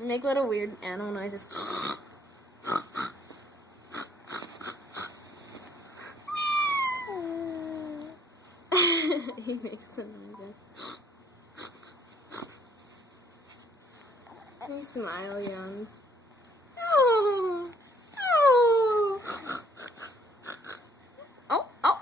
Make little weird animal noises. He makes them noises. He smile yawns. Oh, oh, oh, oh.